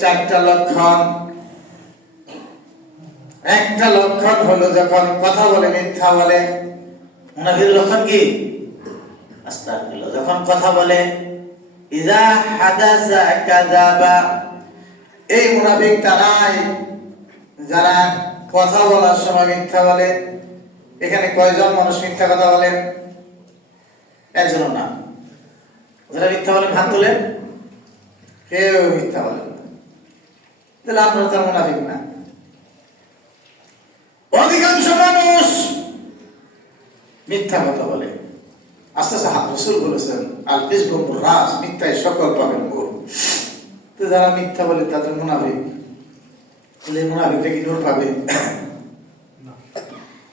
চারটা লক্ষণ। একটা লক্ষণ হলো যখন কথা বলে মিথ্যা বলে। মুনাফিকের লক্ষণ কি? আস্তাগফিরুল্লাহ। যখন কথা বলে ইযা হাদাসা কাযাবা। এই মুনাফিক তারাই যারা কথা বলার সময় মিথ্যা বলে। এখানে কয়জন মানুষ মিথ্যা কথা বলেন? একজনও না। যারা মিথ্যা বলেন হাত তোলেন। কেউ মিথ্যা বলেন না। তাহলে আপনারা তার মুনাফিক না। অধিকাংশ মানুষ মিথ্যা কথা বলে। আস্তে আস্তে রাসূল বলেছেন আল কিযবু রাস, মিথ্যায় সকল পাপের মূল। তো যারা মিথ্যা বলে তাদের মুনাফিক। তাহলে মুনাফিকটা কি নূর পাবে?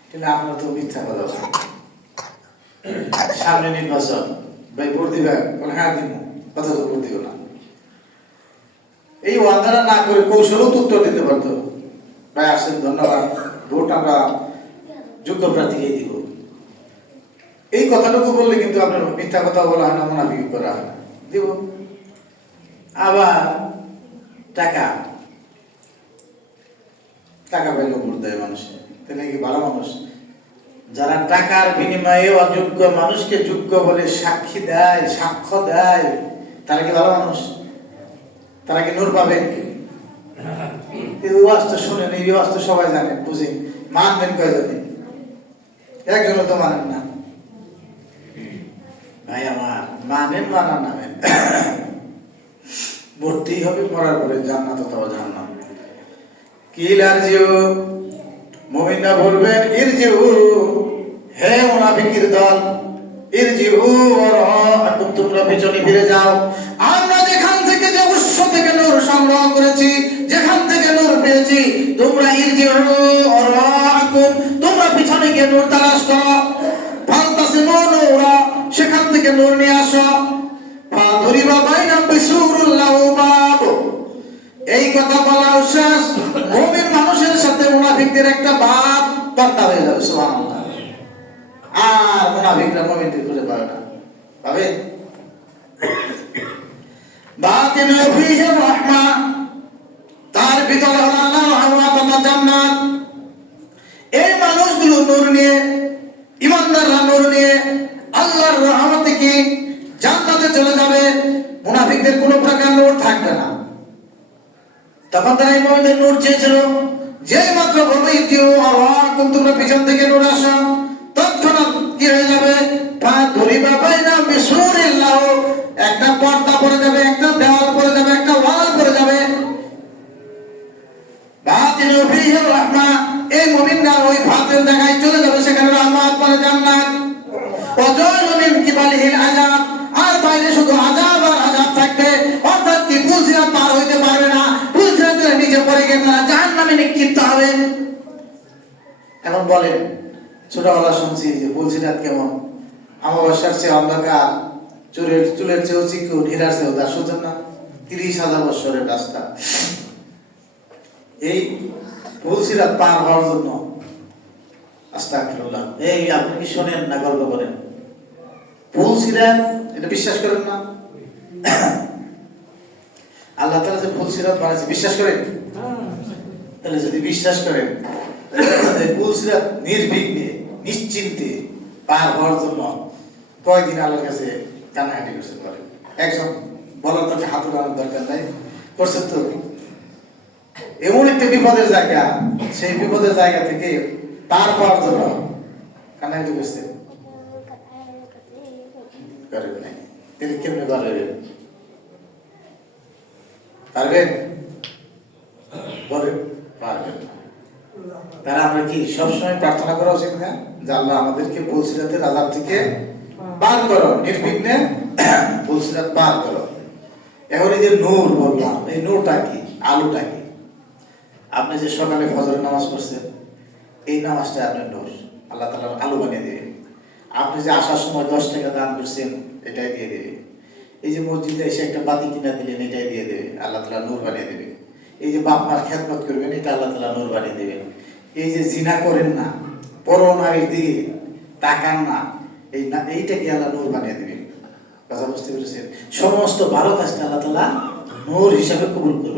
কিন্তু আপনারা তো মিথ্যা কথা বলেন। সামনে নির্বাচন, ভাই ভোট দিবে? বলে হ্যাঁ দিব। কথা তো ভোট দিব না। এই ওয়াদাটা না করে কৌশলও তো উত্তর দিতে পারতো, ভাই আসেন ধন্যবাদ, ভোট আমরা যোগ্য প্রার্থীকে দিব। এই কথাটুকু বললে কিন্তু আপনার মিথ্যা কথা বলা হয় না, মুনাফিকি করা হয় না। দিব। আবার টাকা টাকা পেলে ভোট দেয় মানুষে, তাহলে কি ভালো মানুষ? যারা টাকার বিনিময়ে অযোগ্য মানুষকে যোগ্য বলে সাক্ষী দেয়, সাক্ষ্য দেয়, তারা কি ভালো মানুষ? তারা কি নূর পাবে? এই ওয়াজ তো শুনেন, এই ওয়াজ তো সবাই জানেন, বুঝি। মানবেন কয়জনে? একজনও তো মানেন না। ভাই আমার, মানেন মানা নামেন, মরতেই হবে, মরার পরে জান্নাত অথবা জাহান্নাম। কিল আরজিউ, মুমিনরা বলবেন ইরজিউ, হে মুনাফিকের দল, ইরজিউ ওয়ারাআকুম, তোমরা পিছনে ফিরে যাও। আমরা যেখান থেকে যে উৎস থেকে নূর সংগ্রহ করেছি, যেখান থেকে নূর পেয়েছি, তোমরা ইরজিউ ওয়ারাআকুম, তোমরা পিছনে গিয়ে নূর তালাশ করো। ফালতাসিমু নূরা, সেখান থেকে নূর নিয়ে আসো। ফাদরিবা বাইনা বিসুরুল লাহু বাব। এই কথা বলা শেষ, মুমিন মানুষের সাথে মুনাফিকদের একটা ভাব পাল্টা হয়ে যাবে। সুবহানাল্লাহ। আর মুনাফিকরা মুমিনদের খুঁজে পাবে না। পাবে? বাতিনু ফীহি রাহমা, তার ভিতরে হলো আল্লাহর রহমত, আল্লাহর জান্নাত। এই মানুষগুলো নূর নিয়ে, ঈমানদাররা নূর নিয়ে আল্লাহর রহমতে কি জান্নাতে চলে যাবে। মুনাফিকদের কোনো প্রকার নূর থাকবে না। তখন তারা এই মুমিনদের নূর চেয়েছিল, যেই মাত্র বলবে ইরজিউ ওয়ারাআকুম, তোমরা পিছন থেকে নূর আসো, তৎক্ষণাৎ কি হয়ে যাবে? ফাদরিবা বাইনা বিসুরিল লাহু, একটা পর্দা পড়ে যাবে, একটা দেওয়াল পড়ে যাবে, একটা ওয়াল পড়ে যাবে। বাতিনু ফীহি রাহমা, এই মুমিনরা ওই ফাতের জায়গায় চলে যাবে, সেখানে রহমত মানে জান্নাত। ওয়াজালু মিন কিবালিহিল আযাব, আর বাইরে শুধু আযাব আর আযাব থাকবে, অর্থাৎ কি পুলসিরাত পার হইতে পারবে না। পুলসিরাতের নিচে পড়ে গিয়ে তারা জাহান্নামে নিক্ষিপ্ত হবে। এখন বলেন, ছোটবেলা শুনছি যে পুলসিরাত কেমন, অমাবস্যার চেয়ে অন্ধকার, চুলের চেয়েও চিকন, হীরার চেয়েও দাস। শুনছেন না? 30,000 বছরের রাস্তা। এই পুলসিরাত পার হওয়ার জন্য আস্তাগফিরুল্লাহ। এই আপনি কি শোনেন না গল্প করেন? পুলসিরাত, এটা বিশ্বাস করেন না? আল্লাহ তাআলা যে পুলসিরাত বানাইছে, বিশ্বাস করেন? তাহলে যদি বিশ্বাস করেন, পুলসিরাত নির্বিঘ্নে নিশ্চিন্তে পার হওয়ার জন্য কয়দিন আল্লাহর কাছে কান্নাকাটি করছেন পারেন? একজন বলার তোকে হাত উঠানোর দরকার নাই, করছেন তো? এমন একটা বিপদের জায়গা, সেই বিপদের জায়গা থেকে পার পাওয়ার জন্য কান্নাকাটি করছেন করেন নাই? তিনি কেমনে পারবেন? পারবেন? বলেন পারবেন না। তারা আমরা কি সবসময় প্রার্থনা করা উচিত না যে আল্লাহ আমাদেরকে পুলসিরাতের আযাব থেকে পার করো, নির্বিঘ্নে পুলসিরাত পার করো। এখন এই যে নূর বললাম, এই নূরটা কি? আলোটা কি? আপনি যে সকালে ফজরের নামাজ পড়ছেন, এই নামাজটা আপনার নূর, আল্লাহ তাআলা আলো বানিয়ে দেবে। আপনি যে আসার সময় 10 টাকা দান করছেন, এটাই দিয়ে দেবে। এই যে মসজিদে এসে একটা বাতি কিনা দিলেন, এটাই দিয়ে দেবে, আল্লাহ তাআলা নূর বানিয়ে দেবে। এই যে বাপ মার খেদমত করবেন, এটা আল্লাহ তাআলা নূর বানিয়ে দেবেন। এই যে জিনা করেন না, পর নারীর দিকে তাকান না, এইটাকে আল্লাহ নূর বানিয়ে দেবেন। কথা বুঝতে পেরেছেন? সমস্ত ভালো কাজটা আল্লাহ তাআলা নূর হিসাবে কবুল করবেন।